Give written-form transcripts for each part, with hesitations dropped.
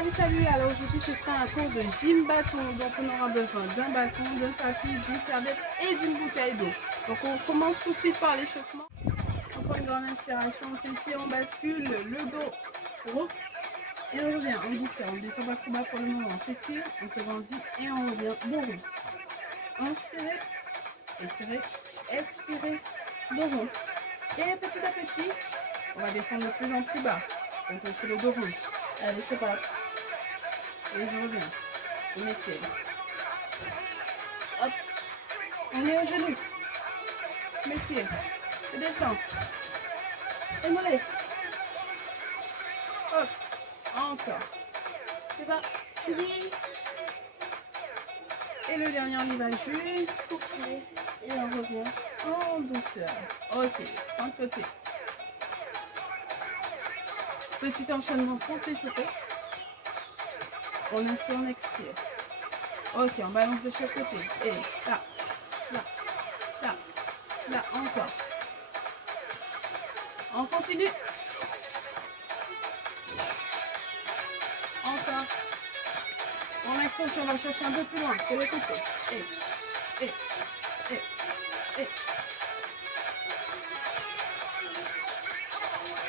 Salut, salut. Alors aujourd'hui ce sera un cours de gym bâton. Donc on aura besoin d'un bâton, d'un papier, d'une serviette et d'une bouteille d'eau. Donc on commence tout de suite par l'échauffement. On prend une grande inspiration, on s'étire, on bascule le dos haut et on revient en douceur. On descend pas trop bas pour le moment, on s'étire, on se grandit et on revient dos rond. Inspirez, étirez, expirez, dos rond. Et petit à petit, on va descendre de plus en plus bas. Donc on fait le dos rond. Allez, c'est parti. Et je reviens. On étire. Hop. On est au genou. Je m'étire. Je descends. Et mollet. Hop. Encore. C'est pas fini. Et le dernier, on y va jusqu'au pied. Et on revient en douceur. Ok. Un côté. Petit enchaînement pour s'échauffer. On inspire, on expire. Ok, on balance de chaque côté. Et là, là, là, là, encore. On continue. Encore. On accentue, on va chercher un peu plus loin. De l'autre côté. Et.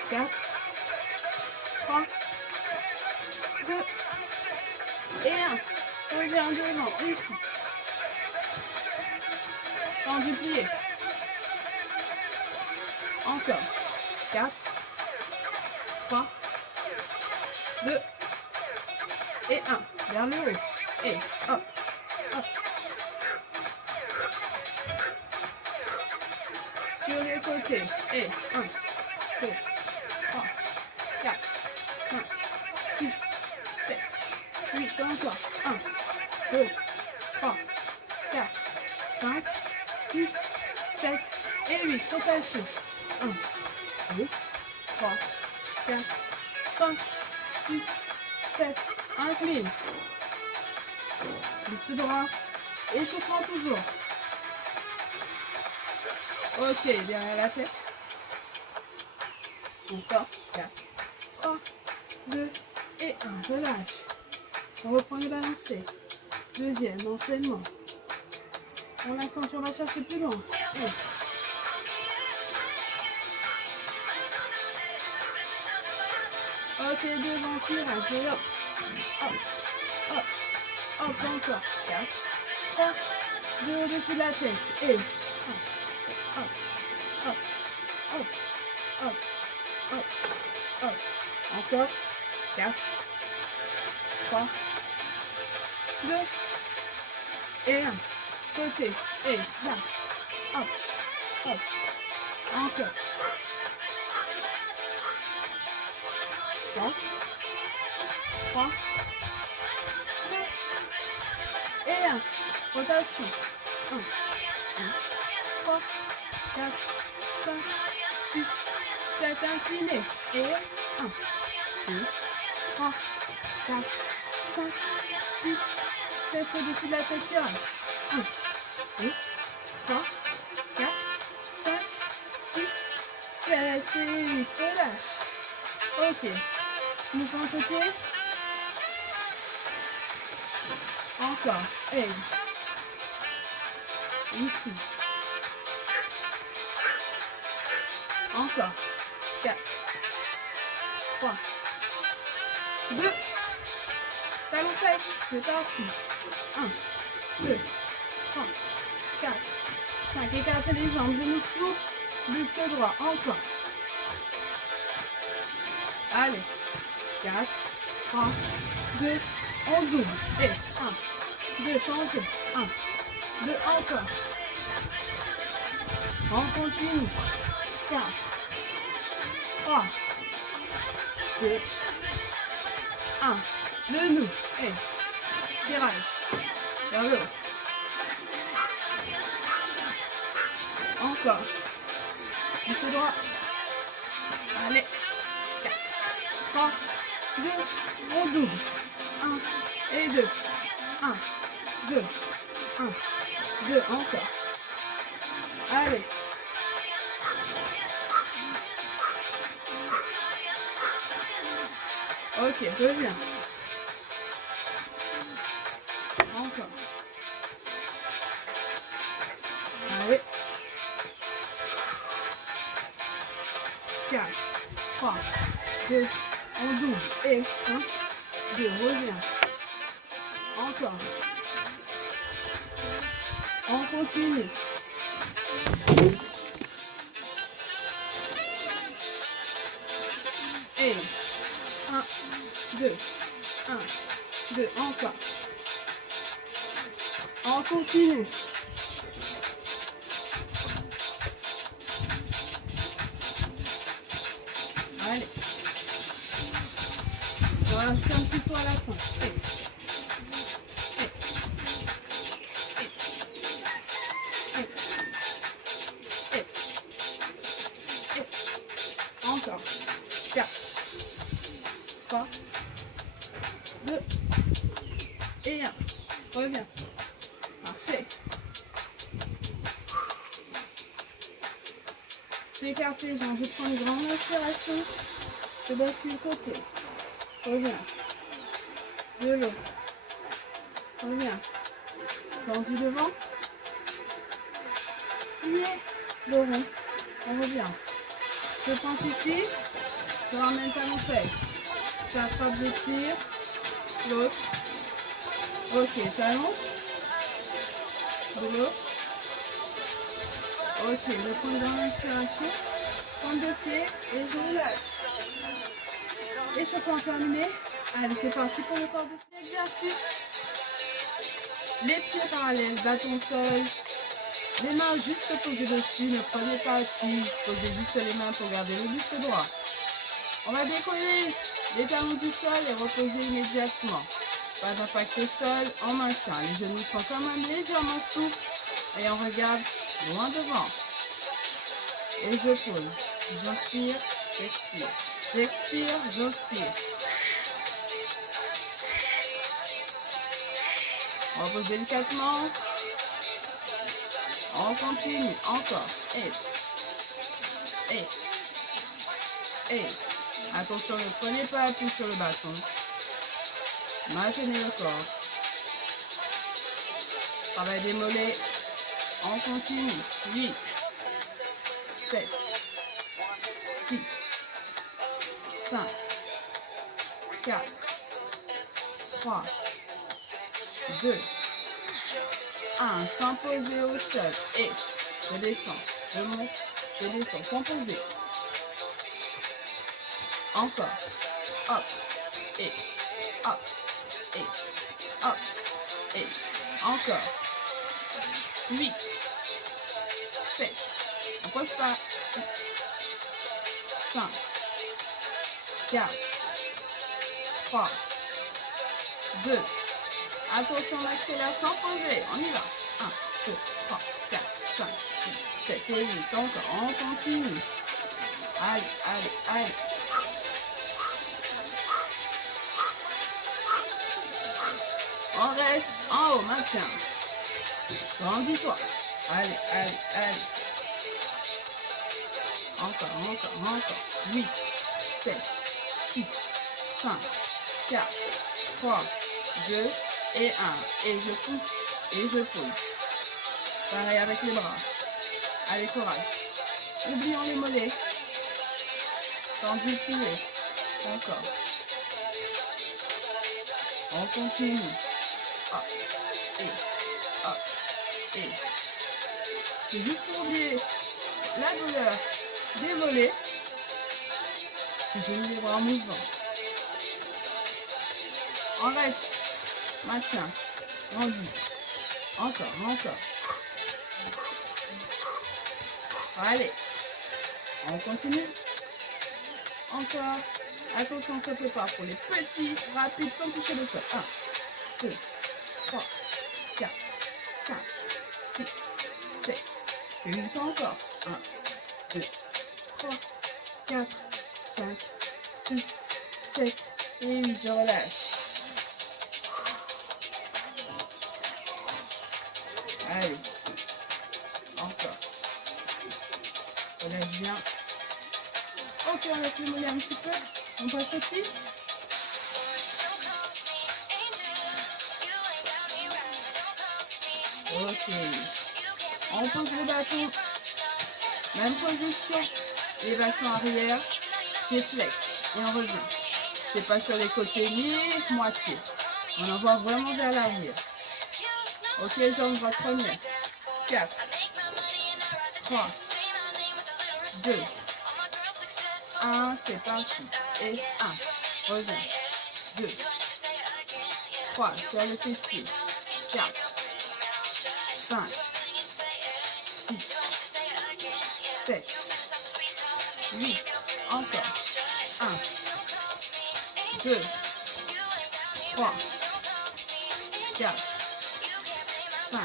4, 3, 2, et 1. On revient devant, ici. Tendu plié. Encore. 4, 3, 2, et 1. Vers le haut. Et hop, hop. Sur les côtés. Et 1, 2, 3, 4, 5, 6, 7, 8, encore. 1, 2, 3, 4, 5, 6, 7 et 8. Rotation. 1, 2, 3, 4, 5, 6, 7. Incline. Glisse droit. Échauffement toujours. Ok, derrière la tête. Encore. 4, 3, 2 et 1. Relâche. On reprend le balancé. Deuxième enchaînement. On accentue, on va chercher plus loin. Et. Ok, devant, tirage. Et hop. Hop. Hop. Hop, encore. 4, 3, 2 au-dessus de la tête. Et. Hop. Hop. Hop. Hop. Hop. Hop. Encore. 4, 3, 2 et 1. Côté. Et là. Hop. Hop. Encore. 4, 3, 2 et 1. Rotation. 1, 2, 3, 4, 5, 6, 7. Incliné. Et 1, 2, 3, 4, 5, 6, 7 au-dessus de la tête, tirage. 1, 2, 3, 4, 5, 6, 7 et 8. Relâche. Ok. Mouvement côté. Encore. Et ici. Encore. 4, 3, 2. Talon fesse. C'est parti. 1, 2, 3, 4, 5. Écartez les jambes. Genoux souple. Buste droit. Encore. Allez. 4, 3, 2. On double. Et 1, 2. Changez. 1, 2. Encore. On continue. 4, 3, 2, 1. Genou. Et tirage. Vers le haut. Encore. Poussez droit. Allez. 4, 3, 2. On double. 1 et 2. 1, 2, 1, 2. Encore. Allez. Ok, reviens. 3, 2, on double. Et 1, 2, reviens. Encore. On continue. Et 1, 2, 1, 2, encore. On continue. Allez. On va rajouter un petit saut à la fin. Encore. 4, 3, 2 et 1. Reviens. Marchez. Écartez les jambes. Je prends une grande inspiration. Je baisse le côté. Reviens. De l'autre. Reviens. Tendu devant. Plié. Le rond. On revient. Je pense ici. Je ramène talon fesse. J'attrape le tir. L'autre. Ok, talon. De l'autre. Ok, je prends dans l'inspiration. Prends deux pieds et je relâche. Échauffement terminé. Allez, c'est parti pour le corps de l'exercice. Les pieds parallèles, bâton au sol. Les mains juste posées dessus. Ne prenez pas appui. Posez juste les mains pour garder le buste droit. On va décoller les talons du sol et reposer immédiatement. Pas d'impact au sol, on maintient. Les genoux sont quand même légèrement souples et on regarde loin devant. Et je pose. J'inspire, j'expire. J'expire, j'inspire. On repose délicatement. On continue. Encore. Et. Attention, ne prenez pas appui sur le bâton. Maintenez le corps. Travail des mollets. On continue. 8, 7, 6, 5, 4, 3, 2, 1. Sans poser au sol. Et je descends. Je monte. Je descends sans poser. Encore. Hop. Et. Hop. Et. Hop. Et. Encore. 8. 7. On pose pas. 6. 5. 4. 3. 2. Attention, on accélère sans poser. On y va. 1, 2, 3, 4, 5, 6, 7 et 8. Encore. On continue. Allez, allez, allez. On reste en haut, maintien. Grandis-toi. Allez, allez, allez. Encore. 8, 7, 6, 5, 4, 3, 2 et 1. Et je pousse et je pose. Pareil avec les bras. Allez, courage. Oublions les mollets. Tendu, plié. Encore. On continue. Hop. Et. Hop. Et. C'est juste pour oublier la douleur des mollets. Je vais les bras en mouvement. On reste. Maintien. Grandis. Encore. Allez. On continue. Encore. Attention, on se prépare pour les petits rapides sans toucher le sol. 1, 2, 3, 4, 5, 6, 7, 8 encore. 1, 2, 3, 4, 5, 6, 7 et 8. Je relâche. Allez. Encore. Relâche bien. Ok, on laisse les mollets un petit peu. On passe aux cuisses. Ok. On pose le bâton. Même position. Élévation arrière. pied flex. Et on revient. C'est pas sur les côtés ni moitié. On envoie vraiment vers l'arrière. Ok, jambe droite première. 4, 3, 2, 1, c'est parti. Et 1, reviens. 2, 3, sur le fessier. 4, 5, 6, 7, 8, encore. 1, 2, 3, 4, 5,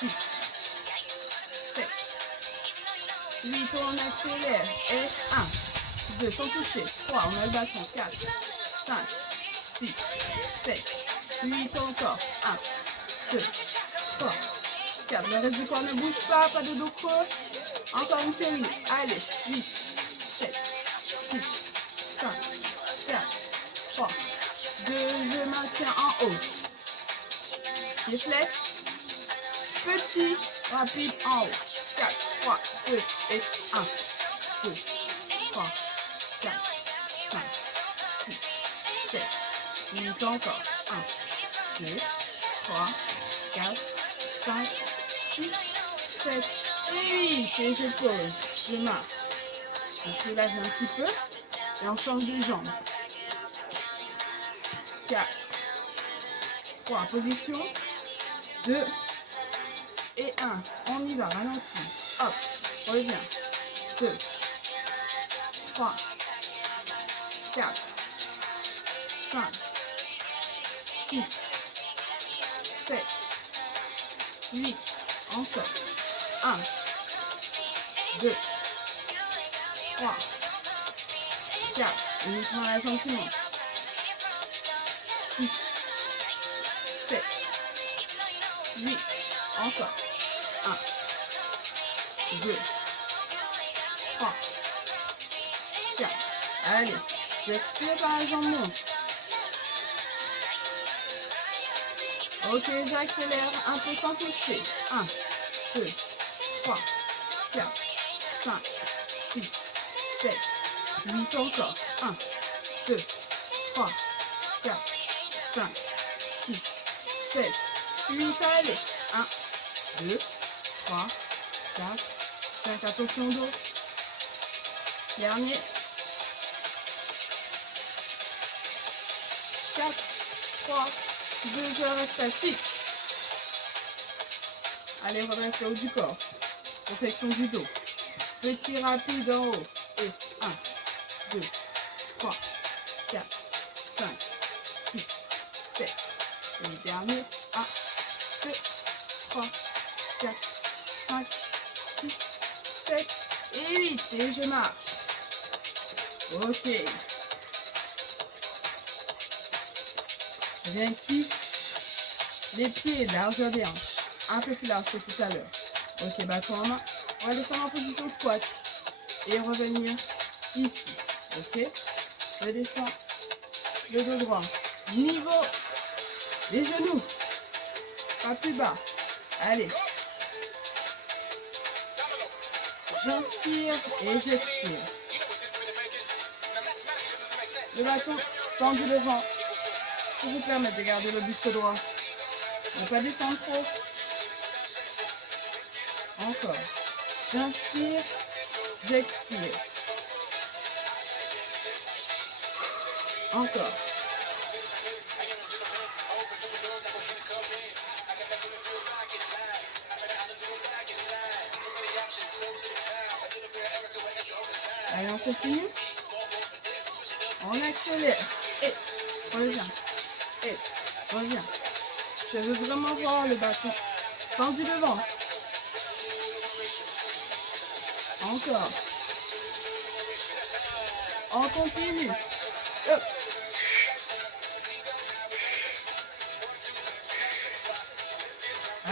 6, 7, 8, on accélère. Et 1, 2, sans toucher. 3, on a le bâton. 4, 5, 6, 7, 8, encore. 1, 2, 3, 4. Le reste du corps ne bouge pas, pas de dos creux. Encore une série. Allez, 8, 7, 6, 5, 4, 3, 2, je maintiens en haut. Les flex. Petit, rapide en haut. 4, 3, 2 et 1, 2, 3, 4, 5, 6, 7, 8 encore. 1, 2, 3, 4, 5, 6, 7 et 8. Et je pose. Je marche. Je soulage un petit peu. Et on change de jambe. 4, 3, position. 2 et 1. On y va, ralentis. Hop, reviens. 2, 3, 4, 5, 6, 7, 8. Encore. 1, 2, 3, 4. Uniquement la jambe qui monte. 6, 7, 8. Encore. 1, 2, 3, 4. Allez, j'expire par la jambe monte. Ok, j'accélère un peu sans toucher. 1, 2, 3, 4, 5, 6, 7, 8 encore. 1, 2, 3, 4, 5, 6, 7, 8. Allez. 1, 2, 3, 4, 5. Attention dos. Dernier. 4, 3, 2, je reste statique. Allez, redresse le haut du corps. Protection du dos. Petit rapide en haut. Et 1, 2, 3, 4, 5, 6, 7. Et le dernier. 1, 2, 3, 4, 5, 6, 7 et 8. Et je marche. Ok. Je viens ici. Les pieds largeur des hanches. Un peu plus large que tout à l'heure. Ok, bâton en main. On va descendre en position squat. Et revenir ici. Ok. Je descends. Le dos droit. Niveau. Les genoux. Pas plus bas. Allez. J'inspire et j'expire. Le bâton tendu devant pour vous permettre de garder le buste droit. Ne pas descendre trop. Encore. J'inspire, j'expire. Encore. Allez, on continue. On accélère. Et reviens. Et reviens. Je veux vraiment voir le bâton tendu devant. Encore. On continue. Hop.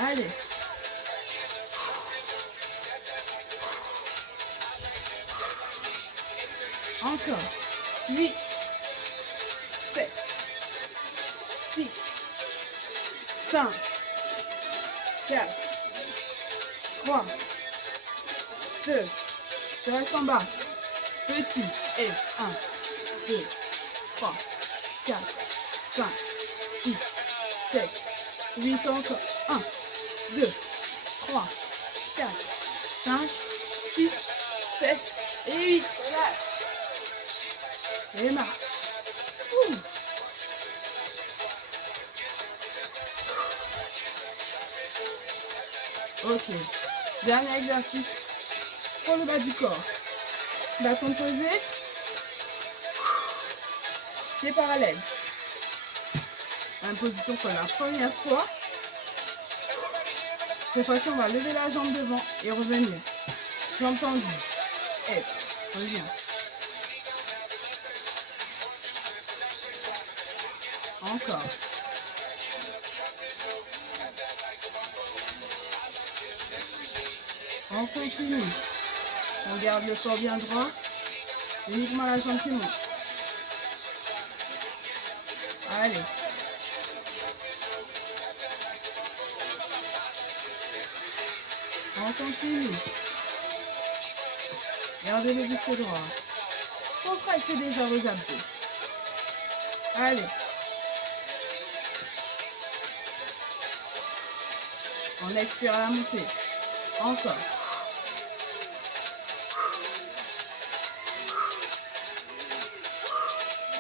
Allez. Encore. 8, 7, 6, 5, 4, 3, 2, je reste en bas. Petit. Et 1, 2, 3, 4, 5, 6, 7, 8 encore. 1, 2, 3, 4, 5, 6, 7 et 8. Relâche. Et marche. Ouh. Ok. Dernier exercice pour le bas du corps. Bâton posé. Pieds parallèles. Même position que la première fois. Cette fois-ci, on va lever la jambe devant et revenir. Jambe tendue. Et reviens. Encore. On continue. On garde le corps bien droit. Uniquement la jambe qui monte. Allez. On continue. Gardez le buste droit. Contractez déjà vos abdos. Allez. On expire à la montée. Encore.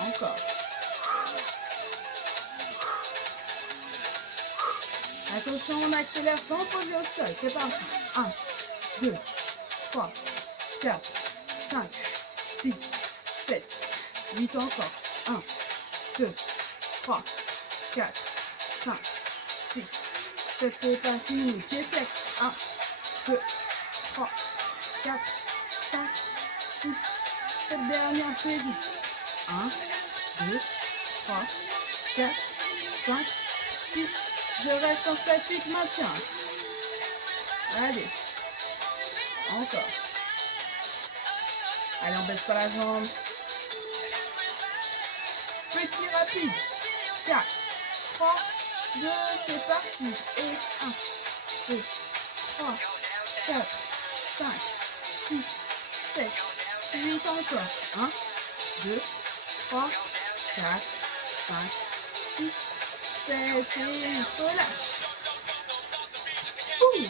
Encore. Attention, on accélère sans poser au sol. C'est parti. 1, 2, 3, 4, 5, 6, 7, 8 encore. 1, 2, 3, 4, 5, 6, 7, c'est pas fini. Pied flex. 1, 2, 3, 4, 5, 6, 7 dernières séries. 1, 2, 3, 4, 5, 6. Je reste en statique, maintiens. Allez. Encore. Allez, on baisse pas la jambe. Petit rapide. 4, 3, 2, c'est parti. Et 1, 2, 3, 4, 5, 6, 7, 8 encore. 1, 2, 3, 4, 5, 6, 7 et 8. Relâche. Ouh.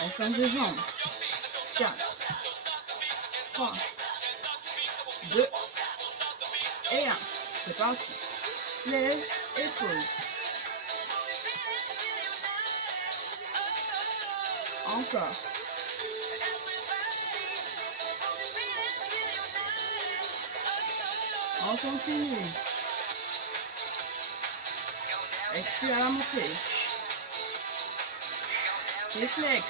On change de jambe. 4, 3, 2 et 1. C'est parti. Lève et pose. Encore. On continue. Expire à la montée. Réflexe.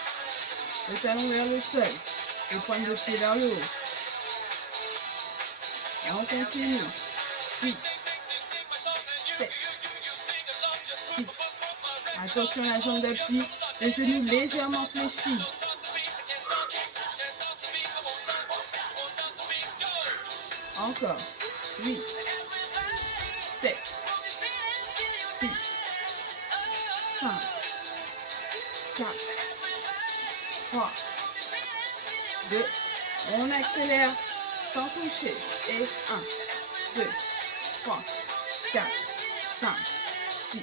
Le talon vers le sol. Le pointe de pied vers le haut. Et on continue. 8, 7, 6. Attention à la jambe d'appui. Le genou légèrement fléchi. Encore. 8, 7, 6, 5, 4, 3, 2. On accélère sans toucher. Et 1, 2, 3, 4, 5, 6,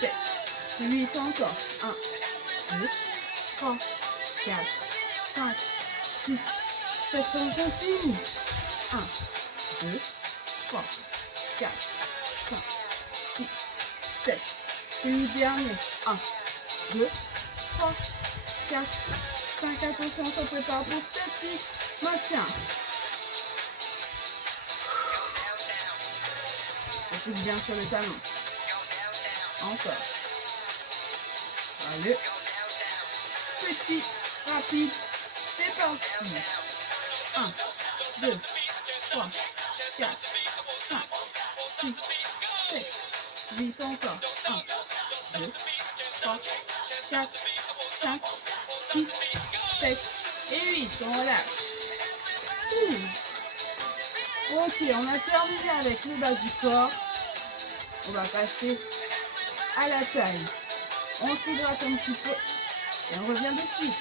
7, 8 encore. 1, 2, 3, 4, 5, 6, 7. On continue. 1, 2, 3, 4, 5, 6, 7, 8 derniers. 1, 2, 3, 4, 5. Attention, on se prépare pour statique. Maintiens. On pousse bien sur le talon. Encore. Allez. Petit, rapide. C'est parti. 1, 2, 3, 4, 5, 6, 7, 8 encore. 1, 2, 3, 4, 5, 6, 7 et 8. On relâche. Ok, on a terminé avec le bas du corps. On va passer à la taille. On s'hydrate un petit peu et on revient de suite.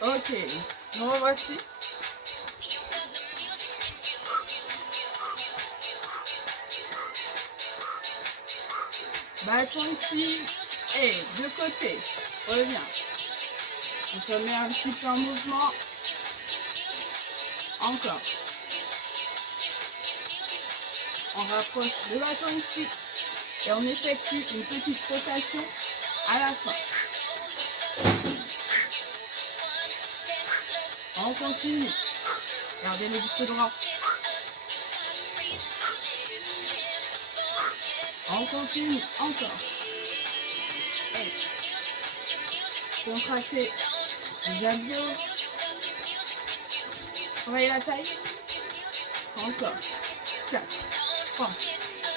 Ok, nous revoici. Bâton ici et de côté. Reviens. On se met un petit peu en mouvement. Encore. On rapproche le bâton ici et on effectue une petite rotation à la fin. On continue. Gardez le buste droit. On continue encore. Et contractez les abdos. Travaillez la taille. Encore. 4, 3,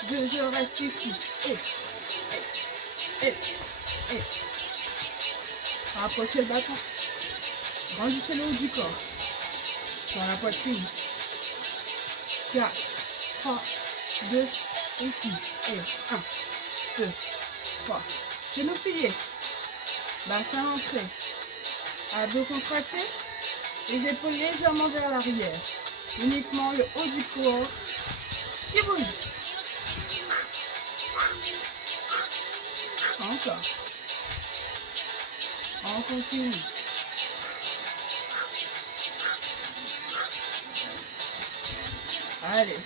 2, je reste ici. Et. Rapprochez le bâton. Grandissez le haut du corps. Sur la poitrine. 4, 3, 2, et 6. Et 1, 2, 3. Genoux pliés. Bassin entré. Abdos contractés. Les épaules légèrement vers l'arrière. Uniquement le haut du corps qui bouge. Encore. On continue. Allez,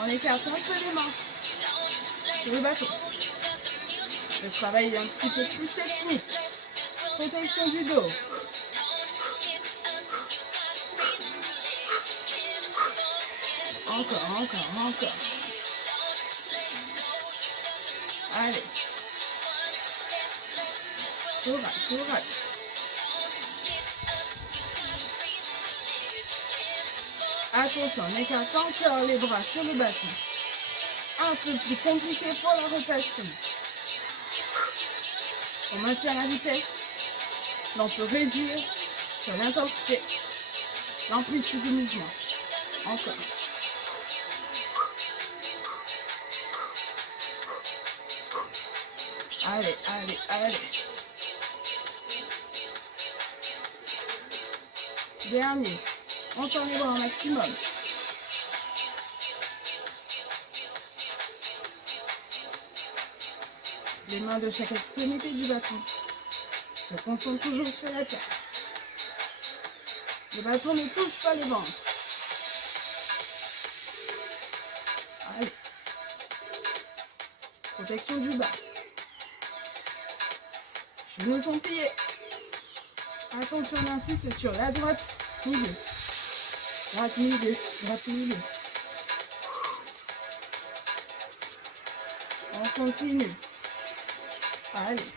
on écarte un peu les mains sur le bâton. Le travail est un petit peu plus technique. Protection du dos. Encore. Allez. Courage. Attention, on écarte encore les bras sur le bâton. Un peu plus compliqué pour la rotation. On maintient la vitesse. Là, on peut réduire sur l'intensité, l'amplitude du mouvement. Encore. Allez. Dernier. On tend les bras au maximum. Les mains de chaque extrémité du bâton se concentrent toujours sur la terre. Le bâton ne touche pas les ventres. Allez. Protection du bas. Genoux sont pliés. Attention, on insiste sur la droite, milieu. Droite, milieu. On continue. Allez.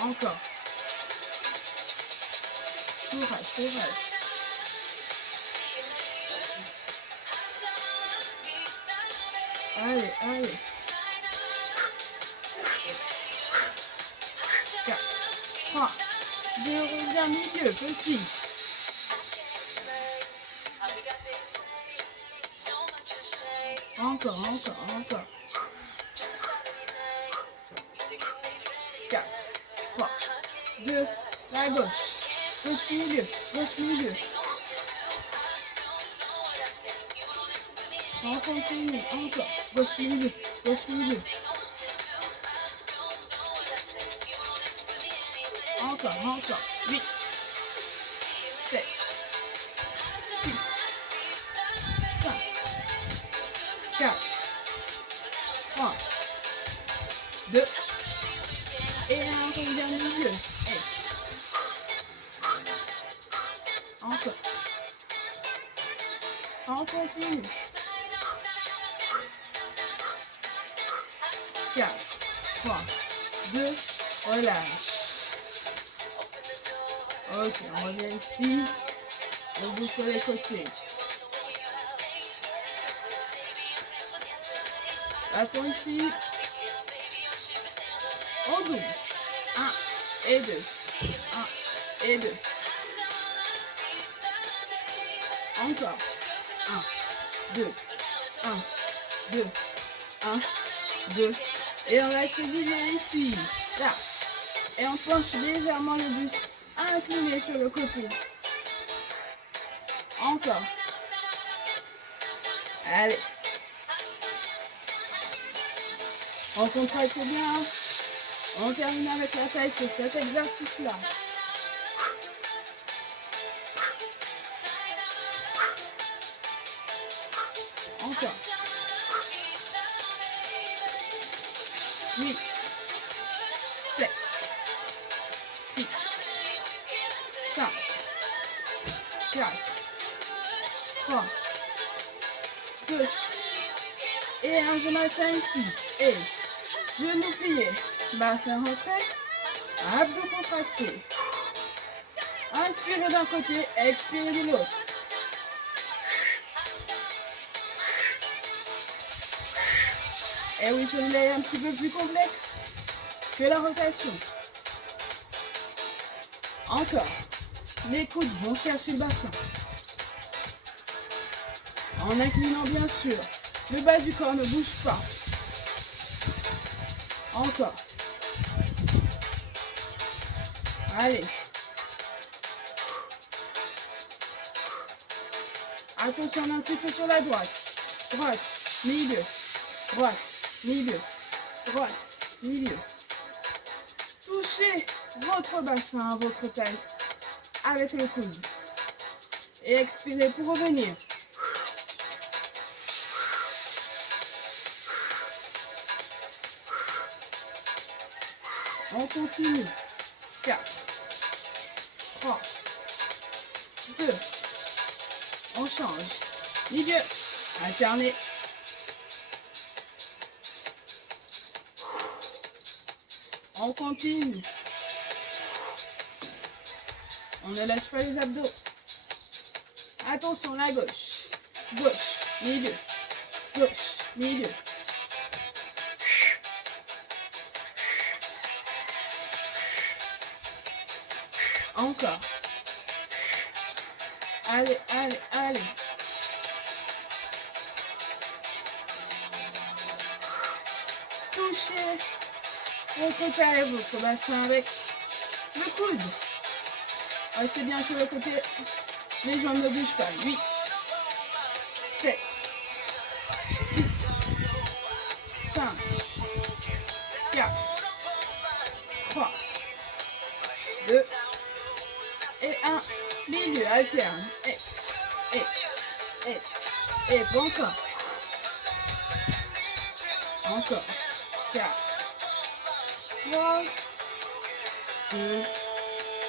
Encore. Courage. Allez. 4, 3, 2, reviens milieu, petit. Encore. 4, 3, 2, la gauche. Gauche milieu. On continue, encore. Gauche milieu. 8, 7, 6, 5, 4, 3, 2, et un revient milieu. Et encore. On continue. 4, 3, 2, relâche. Ok, on revient ici. On bouge sur les côtés. Attends ici. On double. 1 et 2. 1 et 2. Encore. 1, 2. 1, 2. 1, 2. Et on reste vivant ici. Là. Et on penche légèrement le buste Incliné sur le côté. Encore. Allez. On contracte bien. On termine avec la taille sur cet exercice-là. Encore. 8, 7, 6, 5, 4, 3, 2, et un je maintiens ici. Et genoux pliés, bassin rentré, abdos contractés. Inspirez d'un côté, expirez de l'autre. Et oui, celui-là est un petit peu plus complexe que la rotation. Encore. Les coudes vont chercher le bassin. En inclinant bien sûr. Le bas du corps ne bouge pas. Encore. Allez. Attention, on insiste sur la droite. Droite, milieu. Droite, milieu. Droite, milieu. Touchez votre bassin, votre taille avec le coude. Et expirez pour revenir. On continue. 4, 3, 2. On change. Milieu. Alterné. On continue. On ne lâche pas les abdos. Attention, la gauche. Gauche, milieu. Gauche, milieu. Encore. Allez, allez, allez. Touchez votre taille, votre bassin avec le coude. Restez bien sur le côté. Les jambes ne bougent pas. 8, 7, 6, 5, 4, 3, 2, et 1. Milieu, alterne. Et bon encore. Encore. 4, 3, 2.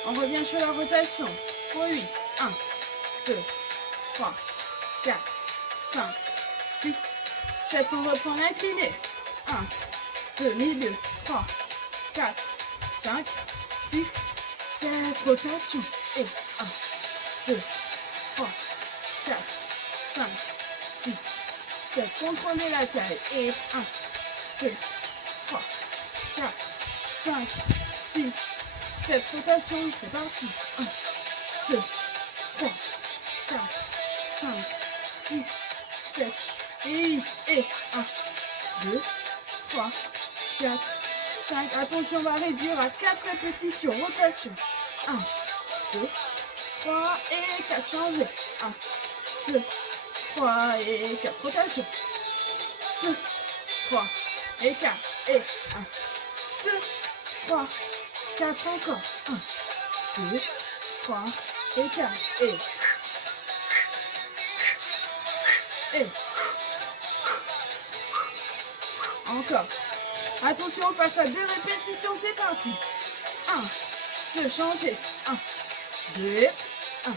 On revient sur la rotation. Pour 8. 1, 2, 3, 4, 5, 6, 7. On reprend l'incliné. 1, 2, milieu. 3, 4, 5, 6, 7. Rotation. Et 1, 2, 3, 4, 5, 6, 7. Contrôlez la taille. Et 1, 2, 3, 4, 5, 6, 7. Rotation. C'est parti. 1, 2, 3, 4, 5, 6, 7. Et 8. Et 1, 2, 3, 4, 5. Attention, on va réduire à 4 répétitions. Rotation. 1, 2, 3 et 4. Changer. 1, 2, 3 et 4. Rotation. 2, 3 et 4. Et 1, 2, 3, 4 encore. 1, 2, 3 et 4. Et encore. Attention, on passe à 2 répétitions. C'est parti. 1, 2, changer. 1, 2, 1,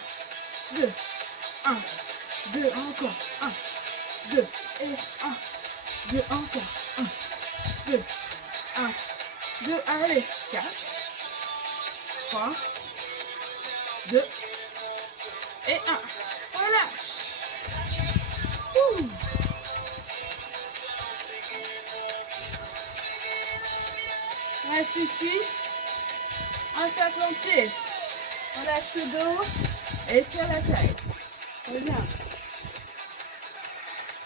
2, 1, 2, encore. 1, 2, et 1, 2, encore. 1, 2, 1, 2, allez. 4, 3, 2, et 1. Relâche. Reste ici. Un cercle entier. Relâche le dos et tire la taille. Très bien.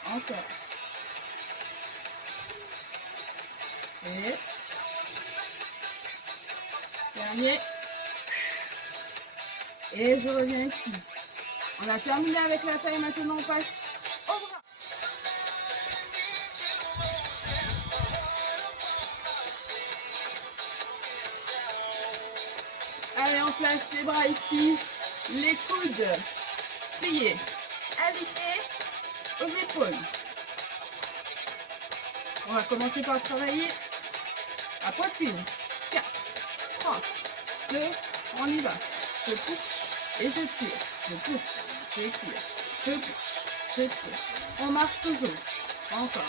Encore. Et dernier. Et je reviens ici. On a terminé avec la taille, maintenant on passe au bras. Allez, on place les bras ici, les coudes pliés, alignés aux épaules. On va commencer par travailler la poitrine. 4, 3, 2, on y va. Je pousse et je tire. Je pousse, je tire. Je pousse, je tire. On marche toujours. Encore.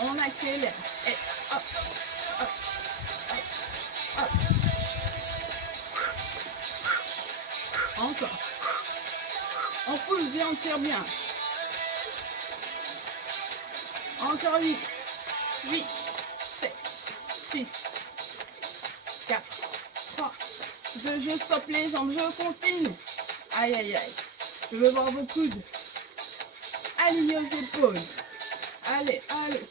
On accélère. Et hop, hop, hop, hop. Encore. On pousse bien, on tire bien. Encore 8, 8, 7, 6, 4, 3, 2, je stoppe les jambes, je continue. Aïe, aïe, aïe. Je veux voir vos coudes. Alignez aux épaules. Allez, allez.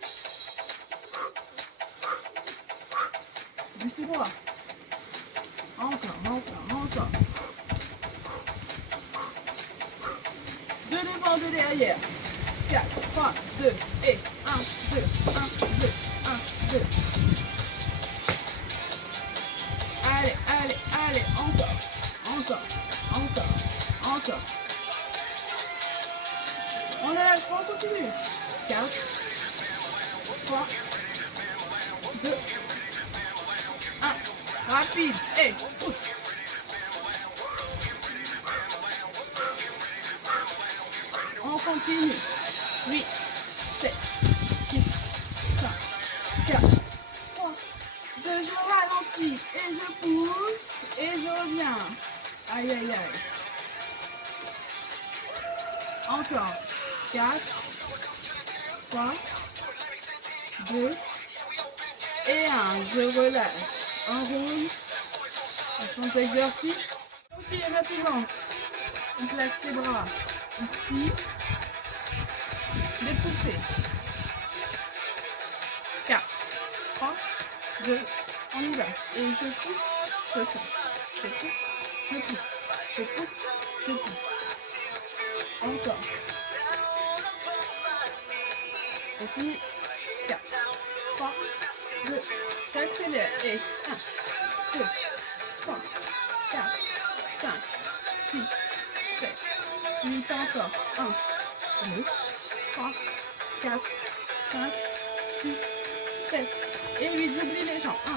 Du droit. Encore, encore, encore. De devant, de derrière. 4, 3, 2, et 1, 2, 1, 2, 1, 2. Allez, allez, allez, encore, encore, encore, encore. On a la on continue. 4, 3, 2, 1. Rapide, et pousse. On continue. 8, 7, 6, 5, 4, 3, 2, je ralentis et je pousse et je reviens. Aïe, aïe, aïe. Encore. 4, 3, 2 et 1. Je relâche. On roule. On fait exercice. Ok, rapidement. On place ses bras ici. Dépousser. 4, 3, 2, on y va. Et je pousse, je pousse, je pousse, je pousse, je pousse, je pousse. Encore. Continue. 4, 3, 2, j'accélère. Et 1, 2, 3, 4, 5, 6, 7, 8 encore. 1, 2, 3, 4, 5, 6, 7 et 8. J'oublie les jambes. 1,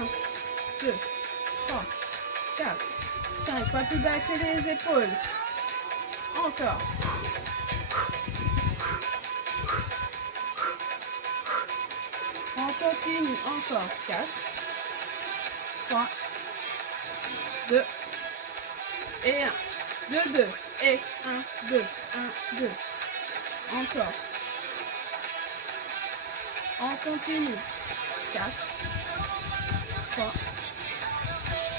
2, 3, 4, 5. Pas plus bas que les épaules. Encore. On continue. Encore. 4, 3, 2 et 1. 2, 2 et 1, 2, 1, 2. Encore. On continue. 4, 3,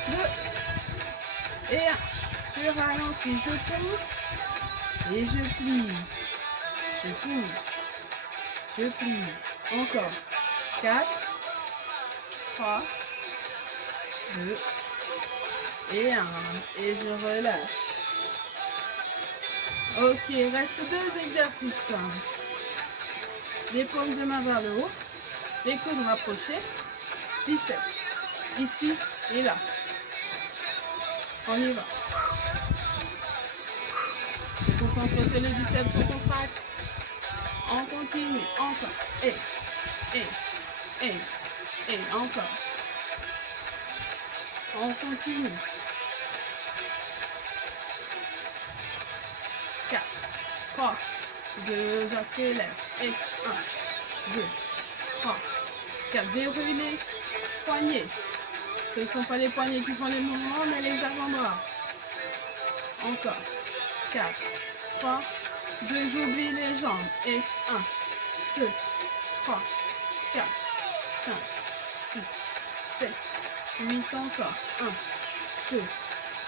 2 et 1. Je ralentis, je pousse et je plie. Je pousse, je plie. Encore. 4, 3, 2 et 1. Et je relâche. Ok, reste 2 exercices. Les paumes de main vers le haut, les coudes rapprochés, biceps, ici et là. On y va. Se concentre sur les biceps, on contracte. On continue, encore. Et, encore. On continue. 4, 3, 2, j'accélère. Et 1, 2, 3, 4. Déroule les poignets. Ce ne sont pas les poignets qui font les mouvements, mais les avant-bras. Encore. 4, 3, 2, j'oublie les jambes. Et 1, 2, 3, 4, 5, 6, 7, 8 encore. 1, 2,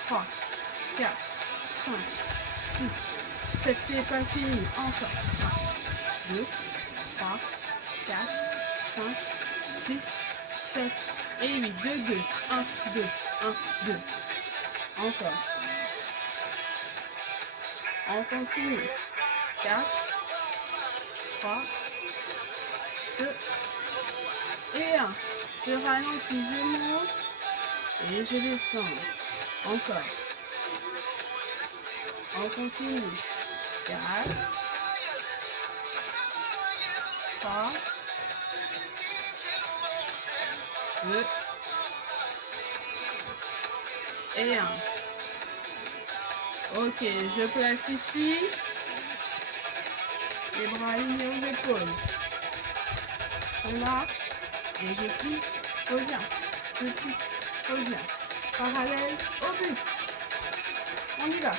3, 4, 5, 6, 7, c'est pas fini. Encore. 1, 2, 3, 4, 5, 6, 7, Et 8, 2, 2, 1, 2, 1, 2. Encore. On continue. 4, 3, 2 et 1. Je ralentis, je monte et je descends. Encore. On continue. 4, 3, 2 et 1. Ok, je place ici. Les bras alignés aux épaules. Je marche et je plie, reviens. Je plie, reviens. Parallèle au buste. On y va.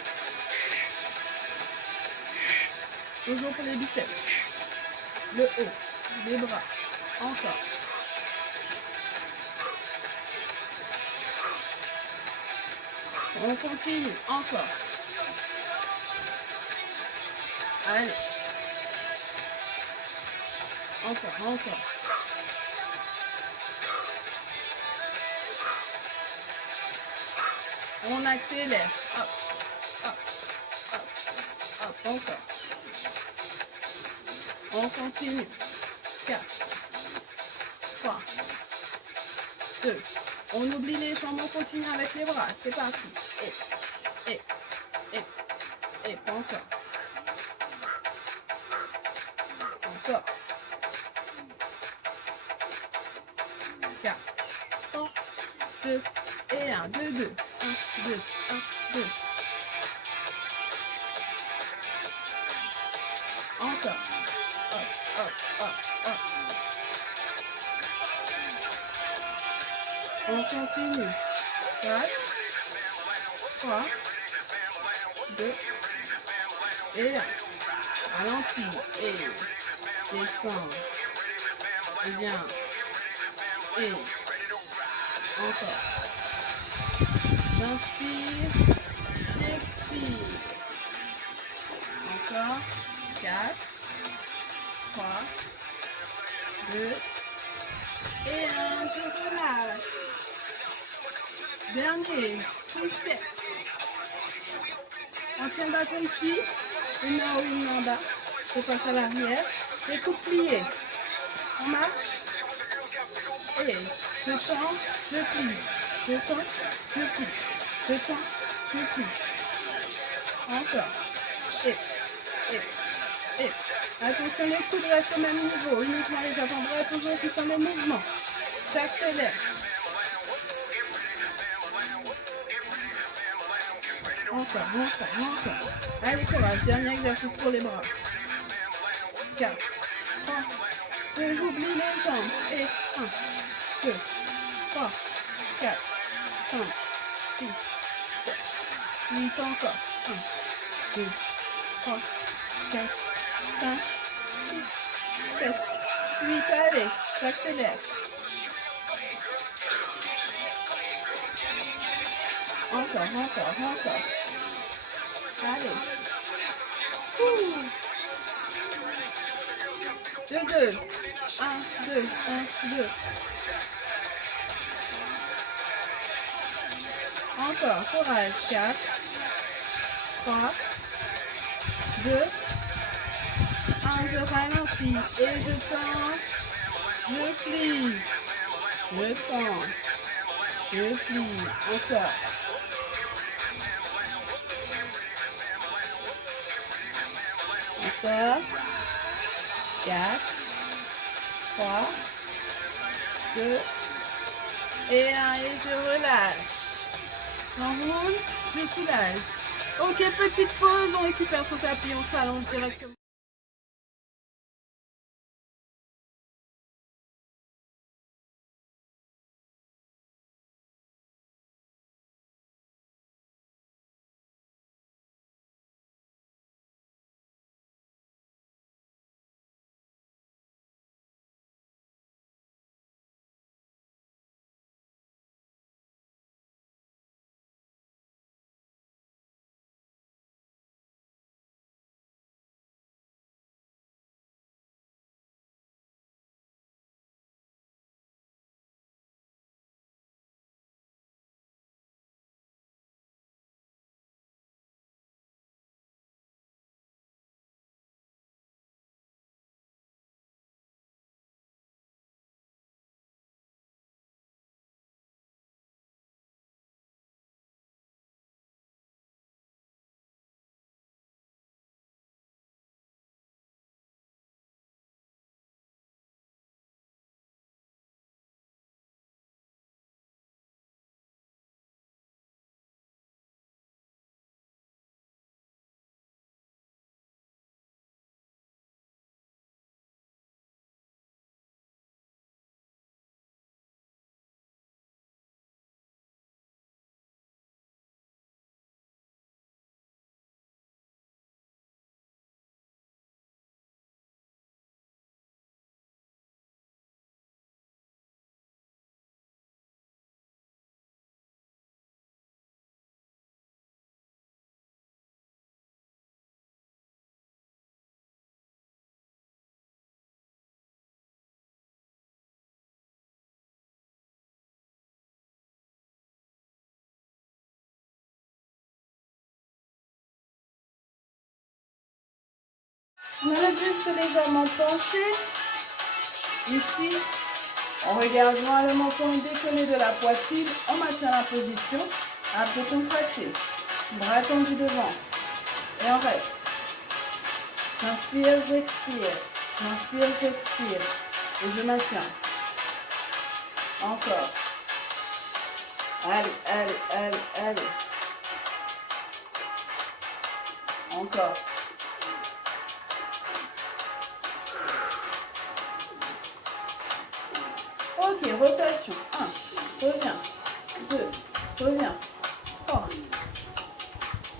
Toujours pour les biceps. Le haut, les bras. Encore. On continue. Encore. Allez. Encore, encore. On accélère. Hop, hop, hop, hop. Encore. On continue. 4, 3, 2. On oublie les jambes, on continue avec les bras. C'est parti. Et, pas encore. Encore. 4, 3, 2 et 1. 2, 2. 1, 2, 1, 2. Encore. Hop, hop, hop, hop. On continue. 4, 3, 2 et 1. Ralentis et descends. Et viens. Et encore. J'inspire. J'expire. Encore. 4, 3, 2 et 1. Je relâche. Dernier. Reset. On tient le bâton ici. Une main haut, une main en bas. Je passe à l'arrière. Les coudes pliés. On marche. Et je tends, je plie. Je tends, je plie. Je tends, je plie. Encore. Et. Attention, les coudes restent au même niveau. Uniquement les avant-bras, toujours qui sont les mouvements. J'accélère. Encore. Allez, courage. Dernier exercice pour les bras. 4, 3, 2, j'oublie les jambes. Et 1, 2, 3, 4, 5, 6, 7, 8 encore. 1, 2, 3, 4, 5, 6, 7, 8. Allez, j'accélère. Encore. Allez. 2, 2. 1, 2, 1, 2. Encore, courage. 4, 3, 2, 1. Je ralentis et je tends. Je plie. Je tends. Je plie. Encore. Encore. 4, 3, 2 et 1. Et je relâche. J'enroule, je soulage. Ok, petite pause, on récupère son tapis, on s'allonge directement. On a le buste légèrement penché. Ici, on regarde loin le menton décollé de la poitrine. On maintient la position. Un peu contracté. Bras tendus devant. Et on reste. J'inspire, j'expire. J'inspire, j'expire. Et je maintiens. Encore. Allez, allez, allez, allez. Encore. Ok, rotation. 1, reviens. 2, reviens. 3,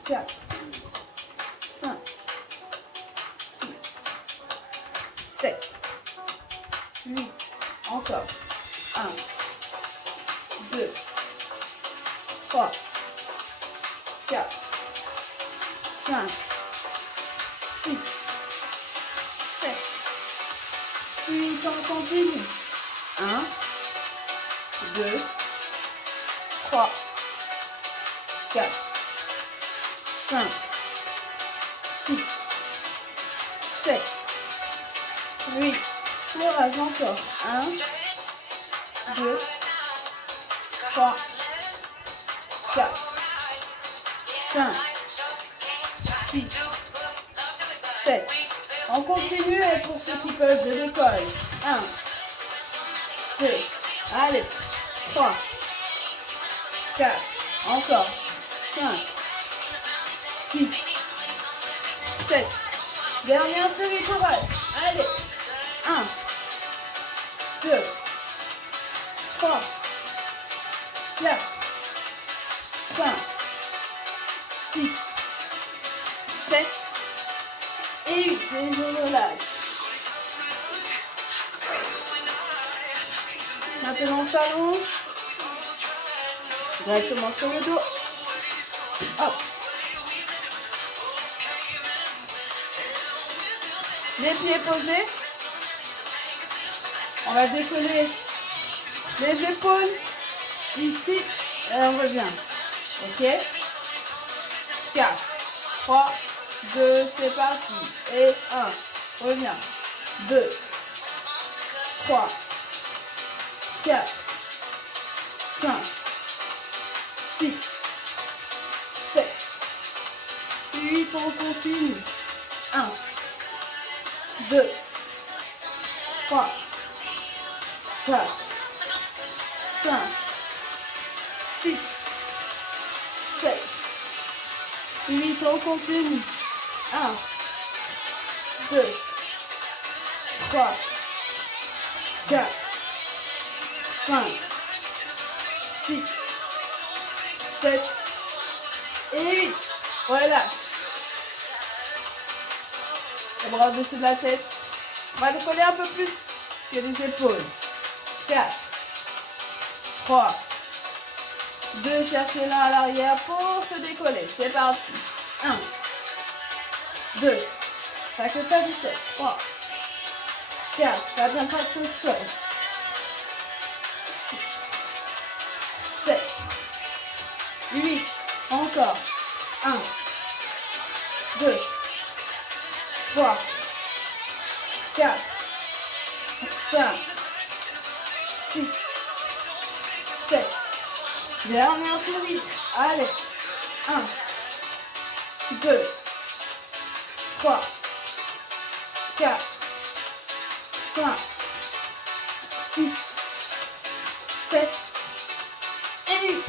4, 5, 6, 7, 8. Encore. 1, 2, 3, 4, 5, 6, 7, 8. On continue. 1, 2, 3, 4, 5, 6, 7, 8. Courage encore. 1, 2, 3, 4, 5, 6, 7. On continue et pour ceux qui peuvent, je décolle. 1, 2, allez, 3, 4, encore, 5, 6, 7. Dernière série, courage. Allez, 1, 2, 3, 4, 5, 6, 7 et 8. Et je relâche. Maintenant, on s'allonge. Directement sur le dos. Hop. Les pieds posés. On va décoller les épaules. Ici. Et on revient. Ok. 4, 3, 2, c'est parti. Et 1. Reviens. 2, 3, 4, 5, 6, 7, 8, on continue. 1, 2, 3, 4, 5, 6, 7, 8, on continue. 1, 2, 3, 4, 5, 6, 7 et 8. Relâche. Les bras au-dessus de la tête. On va décoller un peu plus que les épaules. 4, 3, 2, cherchez l'un à l'arrière pour se décoller. C'est parti. 1, 2, ça que ta vitesse. 3, 4, ça vient pas tout seul. 7, 8, encore. 1, 2, 3, 4, 5, 6, 7. Dernière série. Allez. 1, 2, 3, 4, 5, 6, 7 et 8. Et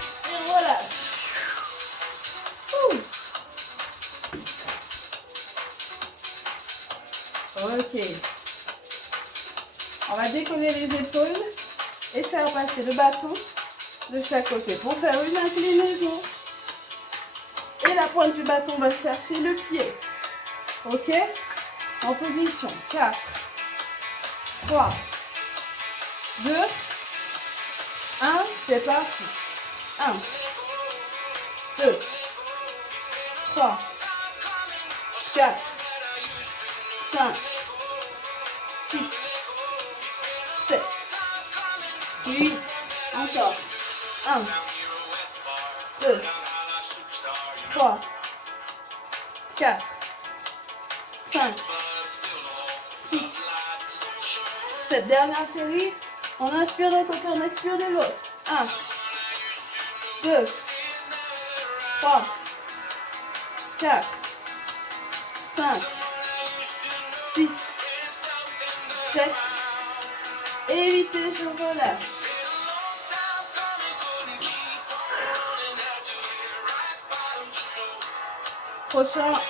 voilà. Ok. On va décoller les épaules et faire passer le bâton de chaque côté pour faire une inclinaison. Et la pointe du bâton va chercher le pied. Ok? En position. 4, 3, 2, 1. C'est parti. 1, 2, 3, 4, 5, 6, 7, 8. Encore. 1, 2, 3, 4, 5, 7. Dernière série. On inspire d'un côté, on expire de l'autre. 1, 2, 3, 4, 5, 6, 7 et 8. Et je relâche. Prochain.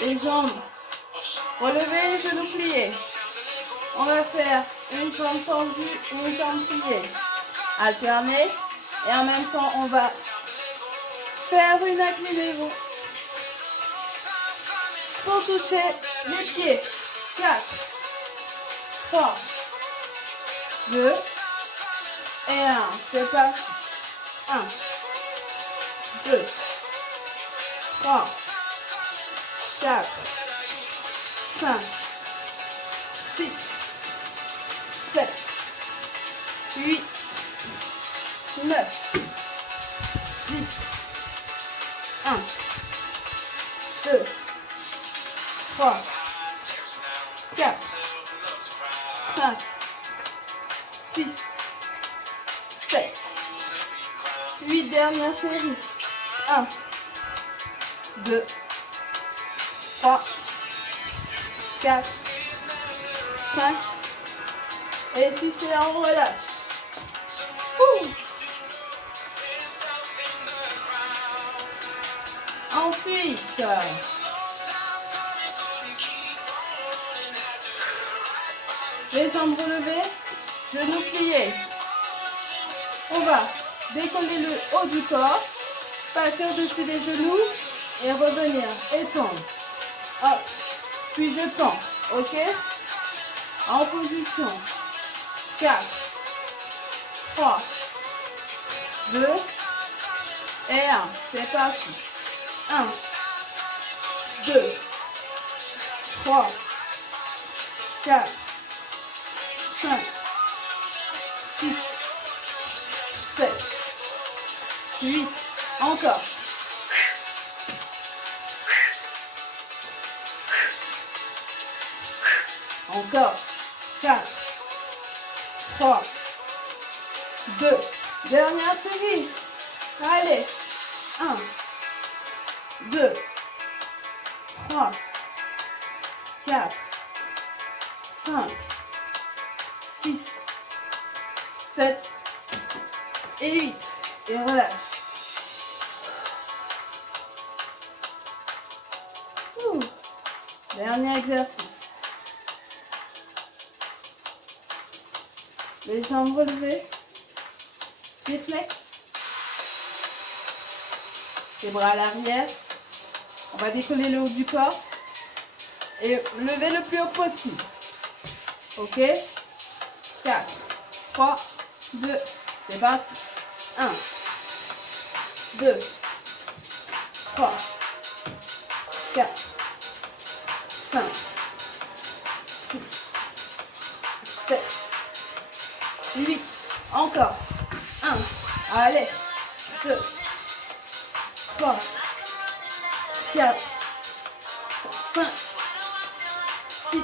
Les jambes relevées, genoux pliés. On va faire une jambe tendue, une jambe pliée. Alterner. Et en même temps, on va faire une inclinaison pour toucher les pieds. 4, 3, 2 et 1. C'est parti. 1, 2, 3, 4, 5, 6, 7, 8, 9, 10, 1, 2, 3, 4, 5, 6, 7, 8. Dernière série. 1, 2, 3, 4, 5 et 6 et on relâche. Ouh. Ensuite, les jambes relevées, genoux pliés. On va décoller le haut du corps, passer au-dessus des genoux et revenir étendre. Hop, puis je tends, ok? En position. 4, 3, 2 et 1. C'est parti. 1, 2, 3, 4, 5, 6, 7, 8. Encore. Encore. 4, 3, 2. Dernière série. Allez. 1, 2, 3, 4, 5, 6, 7 et 8. Et relâche. Ouh. Dernier exercice. Les jambes relevées. Pieds flex. Les bras à l'arrière. On va décoller le haut du corps. Et lever le plus haut possible. Ok? 4, 3, 2, c'est parti. 1, 2, 3, 4, 5, 6, 7, 8. Encore. 1. Allez. 2, 3, 4, 5, 6,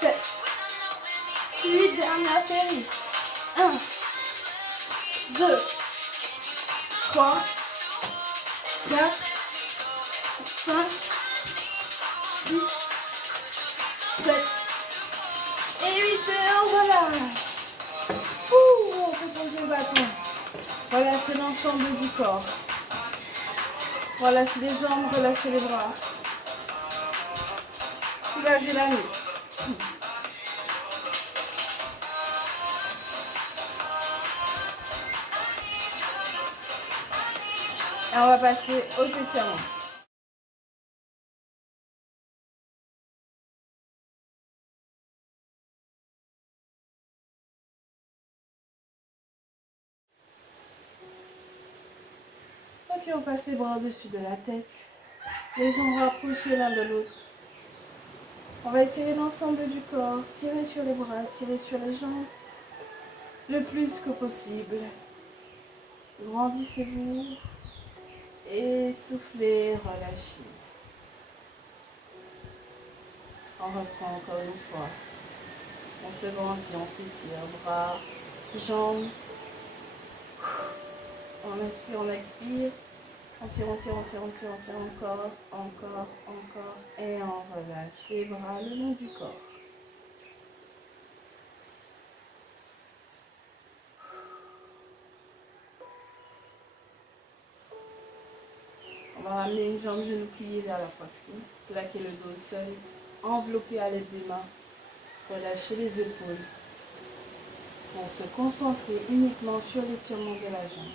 7, 8. Dernière série. 1, 2, 3, 4, 5, 6, 7 et 8. Et voilà. On peut poser le bâton. Relâchez l'ensemble du corps. Relâchez les jambes, relâchez les bras. Soulagez la nuque. Et on va passer aux étirements. Ok, on passe les bras au-dessus de la tête. Les jambes rapprochées l'un de l'autre. On va étirer l'ensemble du corps. Tirez sur les bras, tirez sur les jambes. Le plus que possible. Grandissez-vous. Et soufflez, relâchez. On reprend encore une fois. On se grandit, on s'étire, bras, jambes. On inspire, on expire. On tire, on tire, on tire, on tire, on tire encore, encore, encore. Et on relâche les bras le long du corps. On va ramener une jambe, genou plié vers la poitrine. Plaquer le dos au sol. Envelopper à l'aide des mains. Relâcher les épaules. Pour se concentrer uniquement sur l'étirement de la jambe.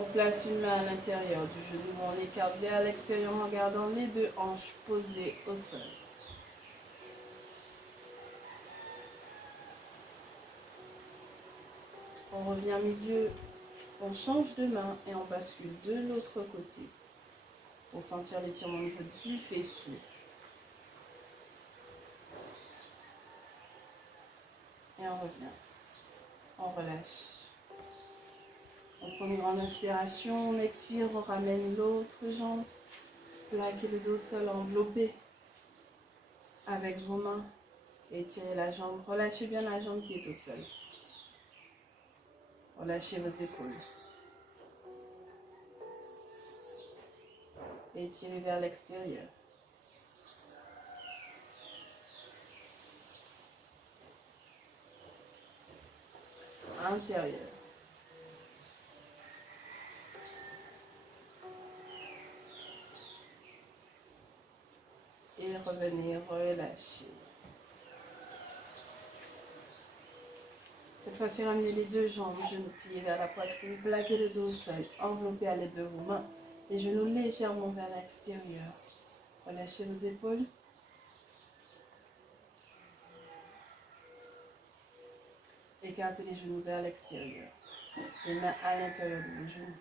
On place une main à l'intérieur du genou, on écarte vers l'extérieur en gardant les deux hanches posées au sol. On revient au milieu, on change de main et on bascule de l'autre côté pour sentir l'étirement au niveau du fessier. Et on revient, on relâche. On prend une grande inspiration, on expire, on ramène l'autre jambe. Plaquez le dos au sol, enveloppé avec vos mains. Étirez la jambe, relâchez bien la jambe qui est au sol. Relâchez vos épaules. Étirez vers l'extérieur. Intérieur. Et revenez, relâchez. Cette fois-ci, ramenez les deux jambes, genoux pliés vers la poitrine, plaquez le dos au sol, enveloppez à l'aide de vos mains, les genoux légèrement vers l'extérieur. Relâchez vos épaules. Écartez les genoux vers l'extérieur. Les mains à l'intérieur de vos genoux.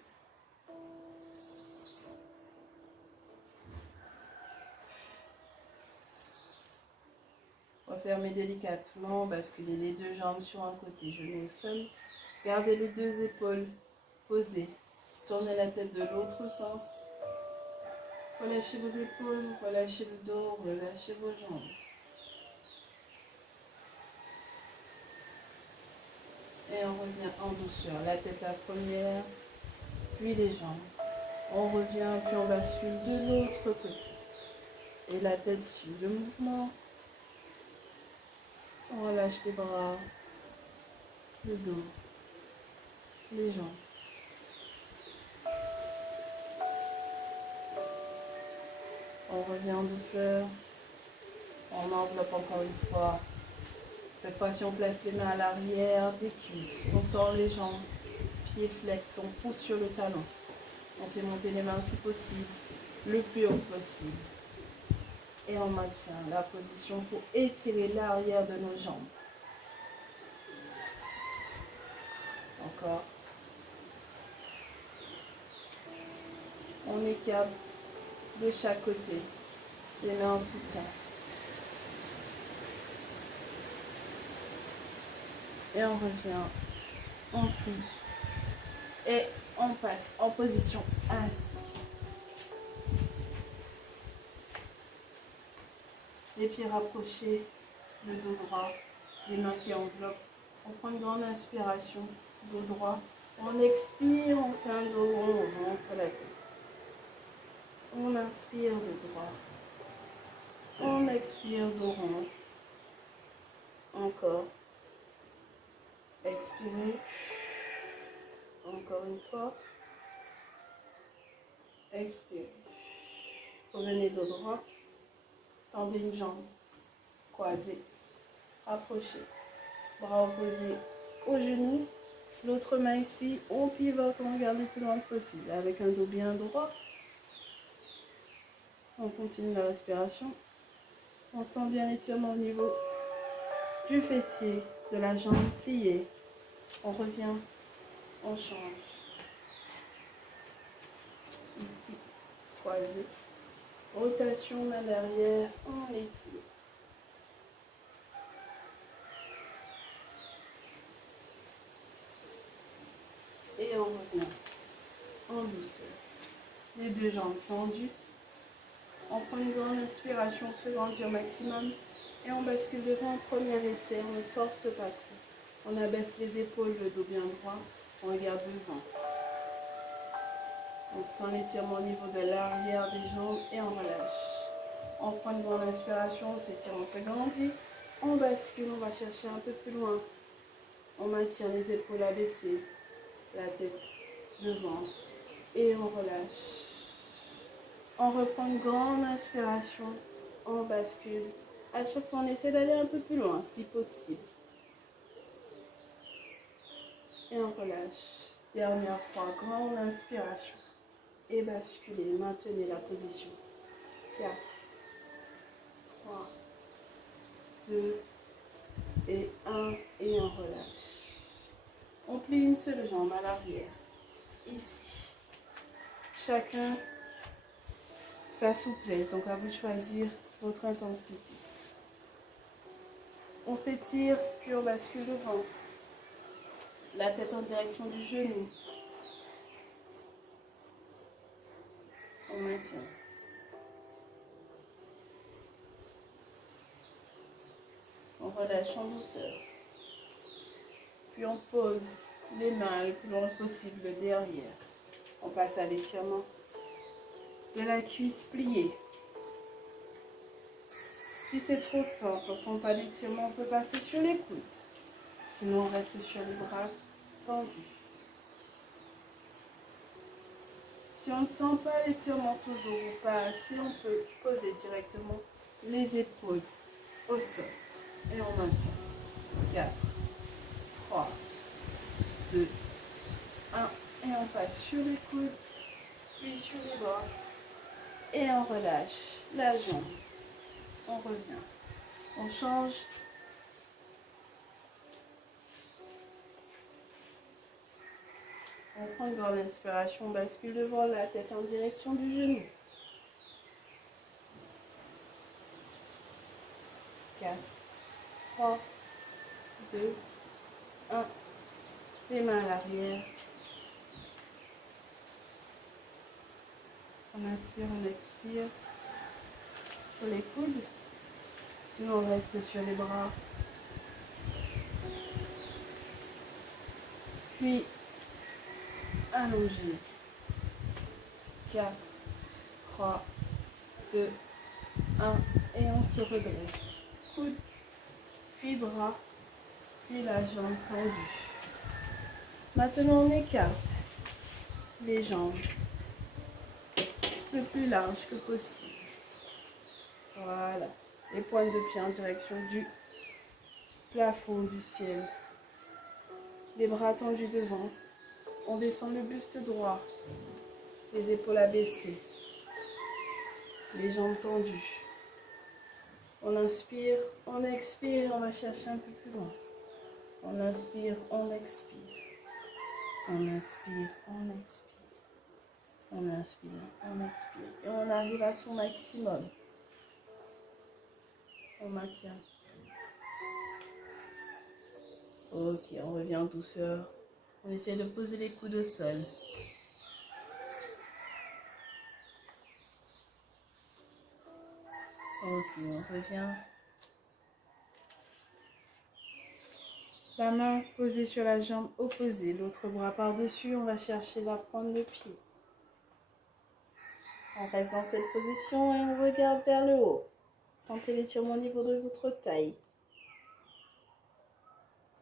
Refermez délicatement, basculez les deux jambes sur un côté, genoux au sol. Gardez les deux épaules posées. Tournez la tête de l'autre sens. Relâchez vos épaules, relâchez le dos, relâchez vos jambes. Et on revient en douceur. La tête la première, puis les jambes. On revient, puis on bascule de l'autre côté. Et la tête suit le mouvement. On relâche les bras, le dos, les jambes. On revient en douceur. On enveloppe encore une fois. Cette fois-ci, on place les mains à l'arrière des cuisses. On tord les jambes, pieds flex, on pousse sur le talon. On fait monter les mains si possible, le plus haut possible. Et on maintient la position pour étirer l'arrière de nos jambes. Encore. On écarte de chaque côté, les mains en soutien. Et on revient, on plie. Et on passe en position assise. Les pieds rapprochés, le dos droit, les mains qui enveloppent. On prend une grande inspiration, dos droit. On expire, on fait un dos rond, on montre la tête. On inspire le droit. On expire dos rond. Encore. Expirez. Encore une fois. Expirez. Revenez dos droit. Tendez une jambe. Croisez. Rapprochez. Bras opposés au genou. L'autre main ici. On pivote, on regarde le plus loin possible. Avec un dos bien droit. On continue la respiration. On sent bien l'étirement au niveau du fessier, de la jambe pliée. On revient, on change. Ici, croisé. Rotation, main derrière, on étire. Et on revient en douceur. Les deux jambes tendues. On prend une grande inspiration, on se grandit au maximum. Et on bascule devant, premier essai, on ne force pas trop. On abaisse les épaules, le dos bien droit, on regarde devant. On sent l'étirement au niveau de l'arrière des jambes et on relâche. On prend une grande inspiration, on s'étire, on se grandit. On bascule, on va chercher un peu plus loin. On maintient les épaules abaissées, la tête devant et on relâche. On reprend une grande inspiration, on bascule. À chaque fois, on essaie d'aller un peu plus loin, si possible. Et on relâche. Dernière fois, grande inspiration. Et basculez, maintenez la position. 4, 3, 2 et 1. Et on relâche. On plie une seule jambe à l'arrière. Ici. Chacun sa souplesse. Donc à vous de choisir votre intensité. On s'étire, puis on bascule devant. La tête en direction du genou. On maintient. On relâche en douceur. Puis on pose les mains le plus loin possible derrière. On passe à l'étirement de la cuisse pliée. Si c'est trop simple, on ne sent pas l'étirement, on peut passer sur les coudes. Sinon, on reste sur les bras tendus. Si on ne sent pas l'étirement toujours ou pas assez, on peut poser directement les épaules au sol. Et on maintient. 4, 3, 2, 1. Et on passe sur les coudes, puis sur les bras. Et on relâche la jambe. On revient. On change. On prend une grande inspiration, on bascule devant, la tête en direction du genou. 4, 3, 2, 1. Les mains à l'arrière. On inspire, on expire. Sur les coudes. Sinon, on reste sur les bras. Puis, allongé. 4, 3, 2, 1. Et on se redresse. Coude, puis bras, puis la jambe tendue. Maintenant, on écarte les jambes le plus large que possible. Voilà. Les pointes de pied en direction du plafond, du ciel. Les bras tendus devant. On descend le buste droit. Les épaules abaissées. Les jambes tendues. On inspire, on expire. On va chercher un peu plus loin. On inspire, on expire. On inspire, on expire. On inspire, on expire. Et on arrive à son maximum. On maintient. Ok, on revient en douceur. On essaie de poser les coudes au sol. Ok, on revient. La main posée sur la jambe opposée, l'autre bras par-dessus. On va chercher la pointe de pied. On reste dans cette position et on regarde vers le haut. Sentez l'étirement au niveau de votre taille.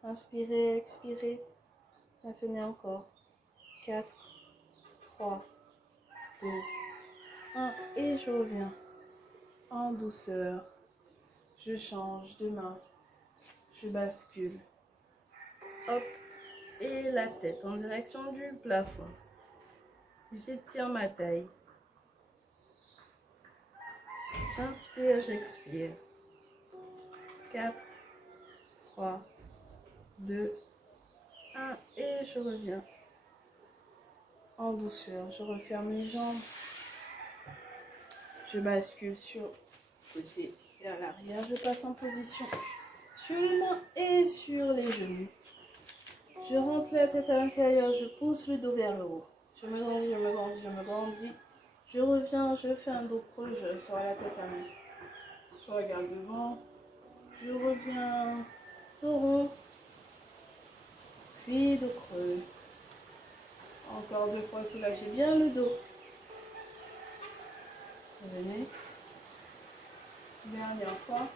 Inspirez, expirez. Maintenez encore. 4, 3, 2, 1. Et je reviens en douceur. Je change de main. Je bascule. Hop. Et la tête en direction du plafond. J'étire ma taille. J'inspire, j'expire. 4, 3, 2, 1. Et je reviens en douceur. Je referme les jambes. Je bascule sur le côté et à l'arrière. Je passe en position sur les mains et sur les genoux. Je rentre la tête à l'intérieur. Je pousse le dos vers le haut. Je me grandis, je me grandis, je me grandis. Je reviens, je fais un dos creux, je sors la tête à main. Je regarde devant. Je reviens, dos rond, puis dos creux. Encore 2 fois, soulagez bien le dos. Revenez. Dernière fois.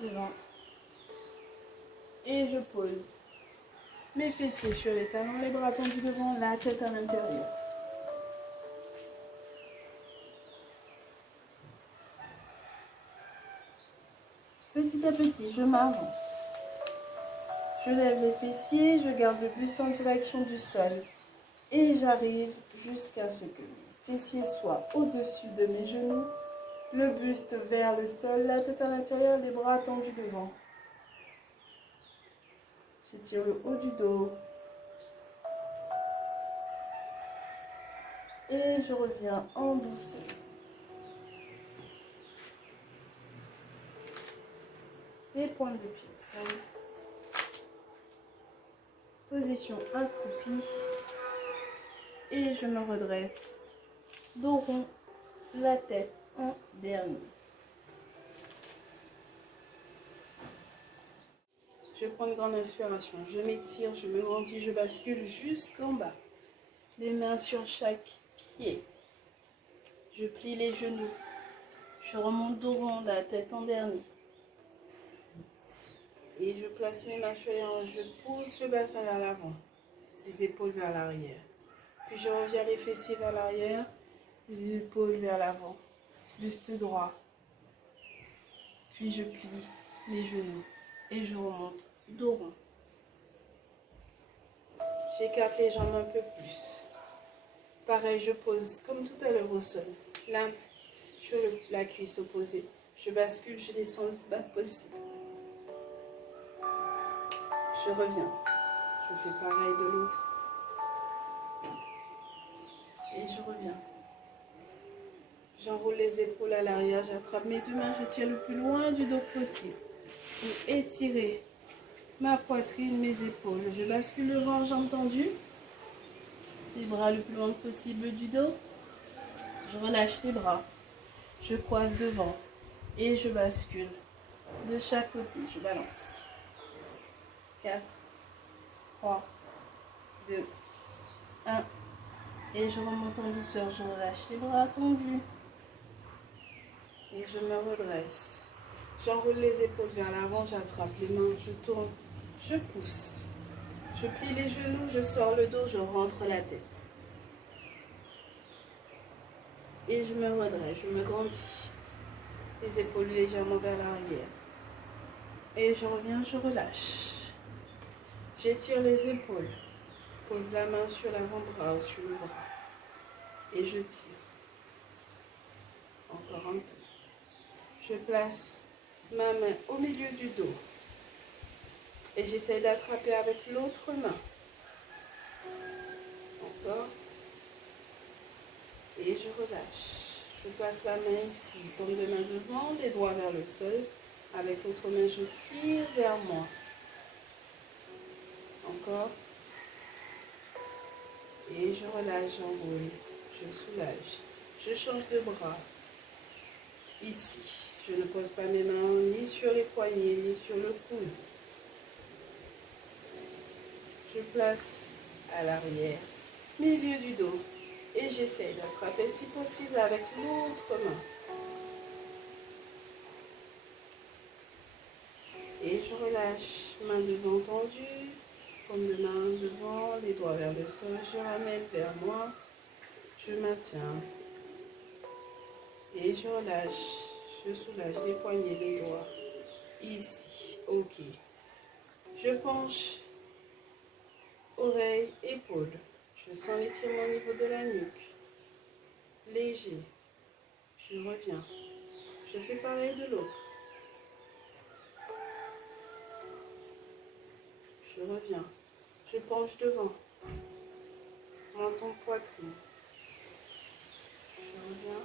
Devant. Et je pose mes fessiers sur les talons, les bras tendus devant, la tête à l'intérieur. Petit à petit, je m'avance. Je lève les fessiers, je garde le buste en direction du sol. Et j'arrive jusqu'à ce que mes fessiers soient au-dessus de mes genoux, le buste vers le sol, la tête à l'intérieur, les bras tendus devant. J'étire le haut du dos. Et je reviens en douceur. Et pointe de pied au sol. Position accroupie. Et je me redresse. Dos rond, la tête en dernier. Je prends une grande inspiration. Je m'étire, je me grandis, je bascule jusqu'en bas. Les mains sur chaque pied. Je plie les genoux. Je remonte dos rond, la tête en dernier. Et je place mes mains sur les hanches. Je pousse le bassin vers l'avant. Les épaules vers l'arrière. Puis je reviens les fessiers vers l'arrière. Les épaules vers l'avant. Buste droit. Puis je plie les genoux. Et je remonte dos rond. J'écarte les jambes un peu plus. Pareil, je pose comme tout à l'heure au sol. La main sur la cuisse opposée. Je bascule, je descends le plus bas possible. Je reviens. Je fais pareil de l'autre. Et je reviens. J'enroule les épaules à l'arrière. J'attrape mes 2 mains. Je tire le plus loin du dos possible. Pour étirer ma poitrine, mes épaules. Je bascule devant, jambes tendues. Les bras le plus loin possible du dos. Je relâche les bras. Je croise devant. Et je bascule de chaque côté. Je balance. 4, 3, 2, 1. Et je remonte en douceur. Je relâche les bras tendus. Et je me redresse. J'enroule les épaules vers l'avant. J'attrape les mains. Je tourne. Je pousse. Je plie les genoux. Je sors le dos. Je rentre la tête. Et je me redresse. Je me grandis. Les épaules légèrement vers l'arrière. Et je reviens. Je relâche. J'étire les épaules. Pose la main sur l'avant-bras ou sur le bras. Et je tire. Encore un peu. Je place ma main au milieu du dos. Et j'essaie d'attraper avec l'autre main. Encore. Et je relâche. Je place la main ici, paume de main devant, les doigts vers le sol. Avec l'autre main, je tire vers moi. Encore. Et je relâche, j'enroule. Je soulage. Je change de bras. Ici. Je ne pose pas mes mains ni sur les poignets, ni sur le coude. Je place à l'arrière, milieu du dos. Et j'essaie d'attraper si possible avec l'autre main. Et je relâche, main devant tendue, paume de main devant, les doigts vers le sol. Je ramène vers moi. Je maintiens. Et je relâche. Je soulage les poignets, les doigts. Ici. Ok. Je penche. Oreilles, épaules. Je sens l'étirement au niveau de la nuque. Léger. Je reviens. Je fais pareil de l'autre. Je reviens. Je penche devant. Menton, poitrine. Je reviens.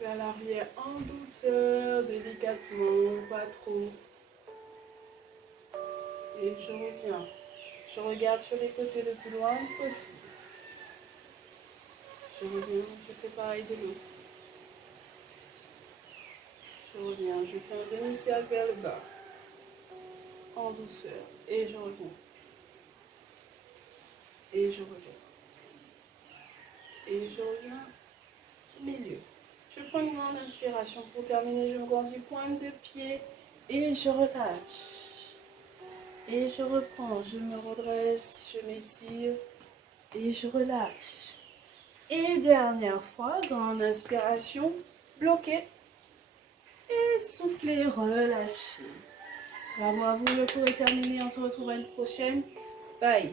Vers l'arrière en douceur, délicatement, pas trop. Et je reviens. Je regarde sur les côtés le plus loin possible. Je reviens, je fais pareil de l'autre. Je reviens, je fais un demi-cercle vers le bas, en douceur, et je reviens. Et je reviens. Et je reviens au milieu. Je prends une grande inspiration pour terminer. Je me grandis pointe de pied et je relâche. Et je reprends, je me redresse, je m'étire et je relâche. Et dernière fois, grande inspiration, bloquez. Et soufflez, relâchez. Bravo à vous, le cours est terminé. On se retrouve à une prochaine. Bye.